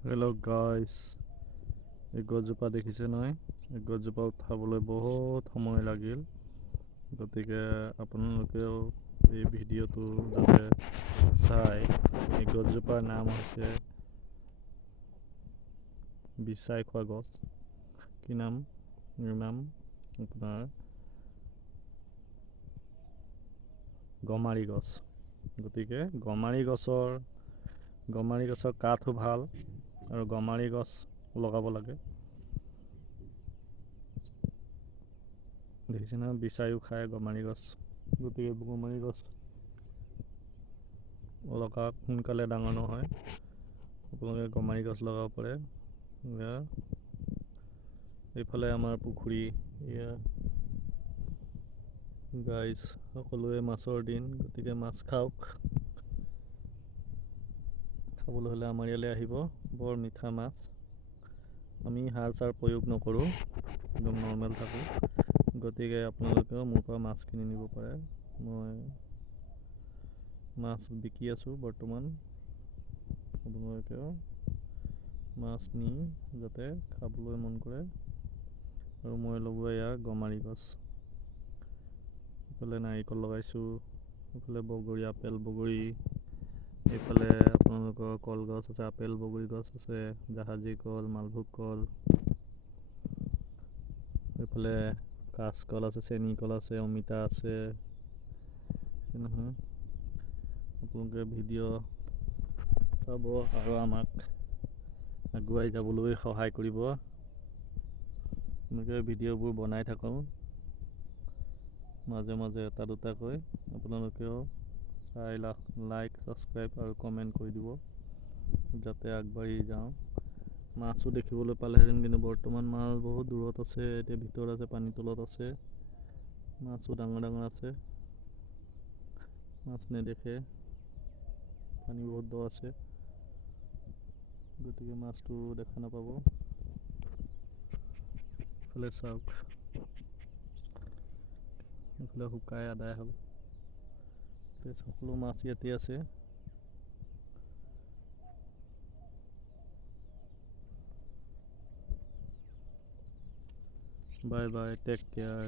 Hello' গাইছ, এই গছজোপা দেখিছে নহয়? এই গছজোপা উঠাবলৈ বহুত সময় লাগিল, গতিকে আপোনালোকেও এই ভিডিঅ'টো যাতে চাই। এই গছজোপাৰ নাম হৈছে বিচাই খোৱা গছ। কি নাম? ইয়াৰ নাম আপোনাৰ গমাৰি গছ। গতিকে গমাৰি গছৰ কাঠো ভাল আৰু গমাৰি গছ লগাব লাগে। দেখিছে না, বিচাইও খায় গমাৰি গছ। গতিকে গমাৰি গছ লগাওক, সোনকালে ডাঙৰ নহয়। আপোনালোকে গমাৰি গছ লগাব পাৰে। এইফালে আমাৰ পুখুৰী। গাইজ, সকলোৱে মাছৰ দিন, গতিকে মাছ খাওক। খাবলৈ হ'লে আমাৰ ইয়ালৈ আহিব। বৰ মিঠা মাছ। আমি সাৰ চাৰ প্ৰয়োগ নকৰোঁ, একদম নৰ্মেল থাকোঁ। গতিকে আপোনালোকেও মোৰ পৰা মাছ কিনি নিব পাৰে। মই মাছ বিকি আছোঁ বৰ্তমান। আপোনালোকেও মাছ নি যাতে খাবলৈ মন কৰে। আৰু মই লগোৱা এয়া গমাৰি গছ। এইফালে নাৰিকল লগাইছোঁ, এইফালে বগৰী, আপেল বগৰী। এইফালে আপোনালোকৰ কলগছ আছে, আপেল বগৰী গছ আছে, জাহাজী কল, মালভোগ কল। এইফালে কাচকল আছে, চেনী কল আছে, অমিতা আছে। নহয়, আপোনালোকে ভিডিঅ' চাব আৰু আমাক আগুৱাই যাবলৈ সহায় কৰিব। এনেকৈ ভিডিঅ'বোৰ বনাই থাকোঁ, মাজে মাজে এটা দুটাকৈ। আপোনালোকেও চাই লাইক, ছাবস্ক্ৰাইব আৰু কমেণ্ট কৰি দিব, যাতে আগবাঢ়ি যাওঁ। মাছো দেখিবলৈ পালেহেঁতেন, কিন্তু বৰ্তমান মাছ বহুত দূৰত আছে। এতিয়া ভিতৰত আছে, পানীৰ তলত আছে। মাছো ডাঙৰ ডাঙৰ আছে, মাছ নেদেখে। পানী বহুত দ আছে, গতিকে মাছটো দেখা নাপাব। এইফালে চাওক, এইফালে শুকাই আদায় হ'ল। সকলো মাছ ইয়াতে আছে। Bye bye, take care.